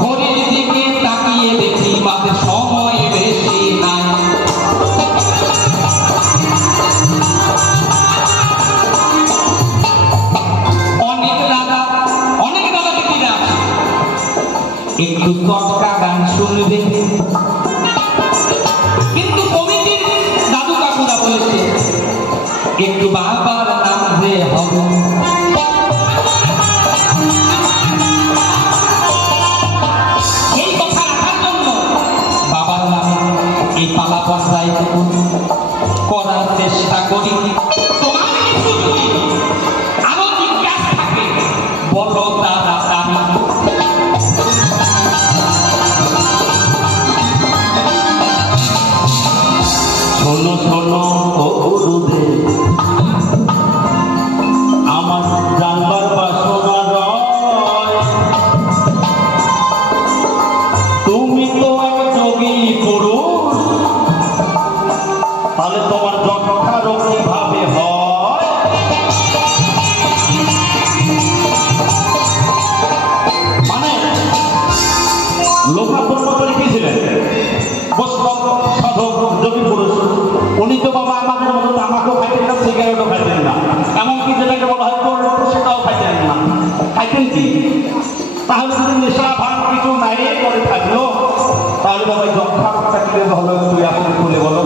ঘড়ির দিকে তাকিয়ে দেখি বাদে সময় বেশি নাই। অনেক দাদা দিদিরা একটু চটকা গান শুনবে, কিন্তু কমিটির দাদু কাকুরা বলেছে একটু বাবার নাম যে হবে। এই কথা রাখার জন্য বাবার নামে এই পালা পর্যায়টুকু করার চেষ্টা করি। তোমার কিছু যদি আরো জিজ্ঞাসা থাকে বলো দাদা আমি। শোনো শোনো ও গুরুদেব, আমার জানবার বাসনা রয়, তুমি তো এক যোগী পুরুষ, তাহলে তোমার যক্ষা রোগ কিভাবে হয়? মানে লোকনাথ লিখেছিলেন বৈষ্ণব সাধক যোগী পুরুষ, উনি তো বাবা আমাদের মতো তামাকও খাইতেন না, সিগারেটও খাইতেন না, এমনকি যেটাকে বলা হয় কোল্ড সেটাও খাইতেন না। খাইতেন কি? তাহলে যদি নেশা ভাব কিছু নাই করে থাকলো, তাহলে বাবা যক্ষা রোগটা কিভাবে হলো তুই আপনি খুলে বলো।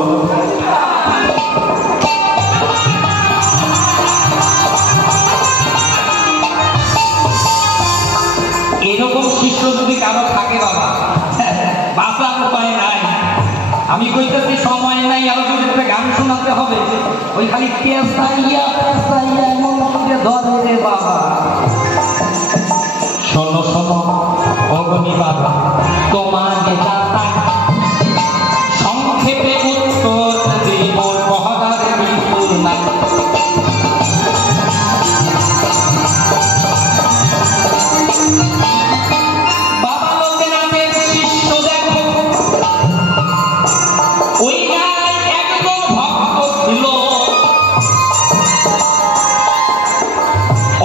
এরকম শিষ্য যদি কারো থাকে বাবা, বাঁচার উপায় নাই। আমি কইতেছি সময় নাই, আরো যদি একটা গান শোনাতে হবে, ওই খালি পেঁচাইয়া পেঁচাইয়া এমন করে ধরে রে বাবা। শোনো শোনো অগ্নি বাবা, তোমার সংক্ষেপে উত্তর দিব, পহরার বিপুল নাই। বাবা লোকনাথের শিষ্য দেখো, ওই একজন ভক্ত ছিল,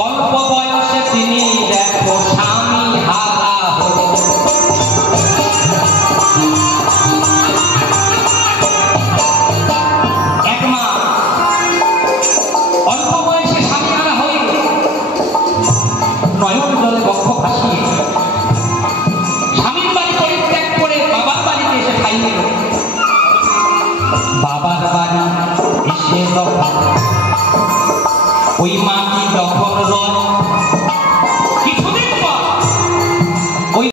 অল্প বয়সে তিনি দেখো স্বামী হারা হলো। এক মা অল্প বয়সে স্বামী হারা হয়ে নয়ন জলে বক্ষ ভাসিয়ে স্বামীর বাড়ি পরিত্যাগ করে বাবার বাড়িতে এসে ঠাই নিল। বাবার বাড়ি এসে ওই